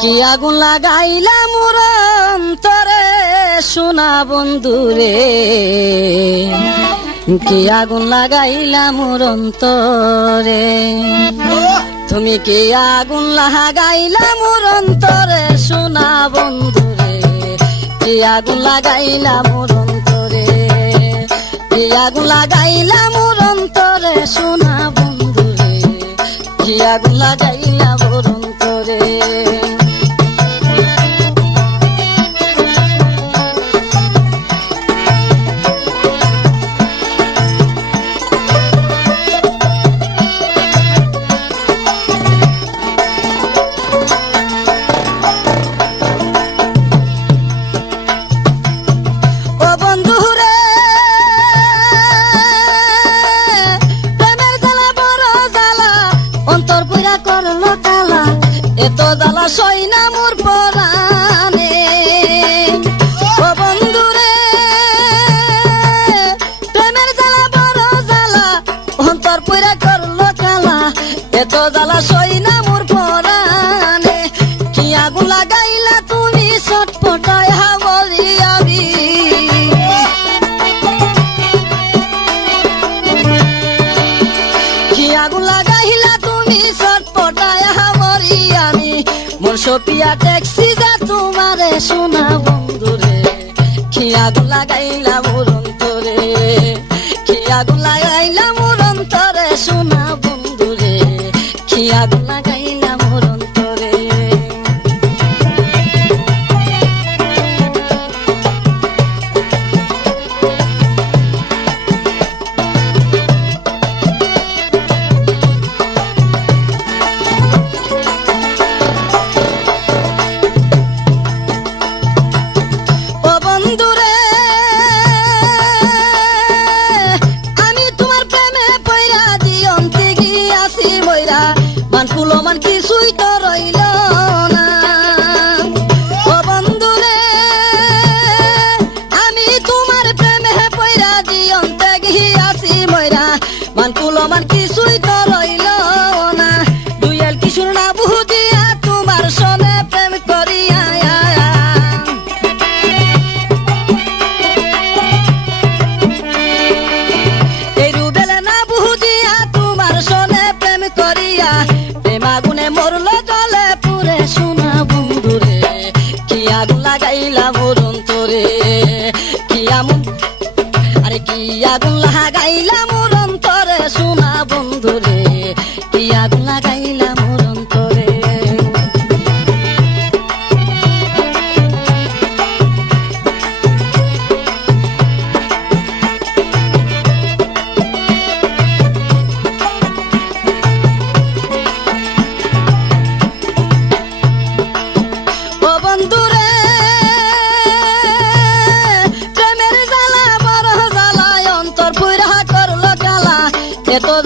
কি আগুন লাগাইলা মুরন তরে? সোনা বন্ধুরে কি আগুন লাগাইলা মুরন তরে? তুমি কি আগুন লাগাইলা মুরন তরে, সোনা বন্ধুরে কি আগুন লাগাইলা মুরন তরে? কি আগুন লাগাইলা মুরন তরে, সোনা বন্ধুরে কি আগুন লাগাইলা অন্তর পুরা করল কালা এত জ্বালা সই না মোর পরানে ও বন্ধু রে প্রেমের জ্বালা বড় জ্বালা, অন্তর পুরা করল কালা মোর ট্যাক্সি যা তোমারে শোনা বন্ধুরে। কি আগুন লাগাইলা মোর অন্তরে কি আগুন লাগাইলা মোর অন্তরে শোনা বন্ধুরে। কি আগুন লাগাইলা মান ফুলমান কিছুই তো রইল লাগাইলা মোর অন্তরে কি আমন আরে কি আগুন লাগাইলা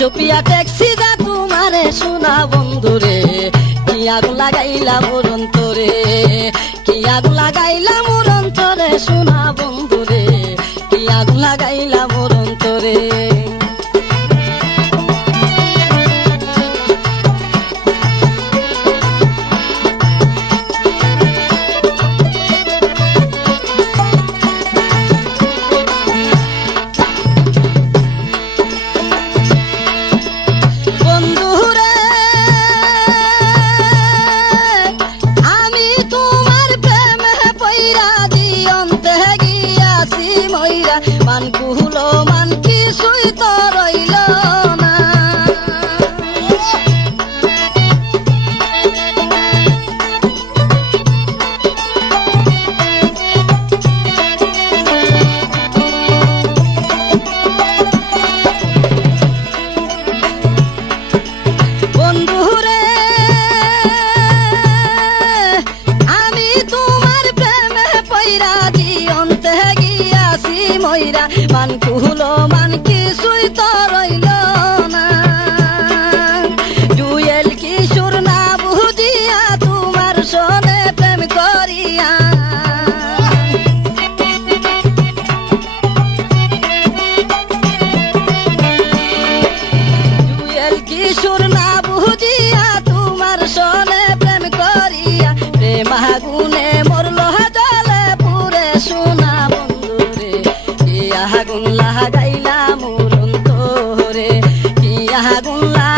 বংশপিয়া ট্যাক্সি দা তোমারে শোনা বন্ধুরে। কি আগুন লাগাইলা মোর অন্তরে কি আগুন লাগাইলা মোর লাগাইলা মুরন্ত রে কি আগুন লা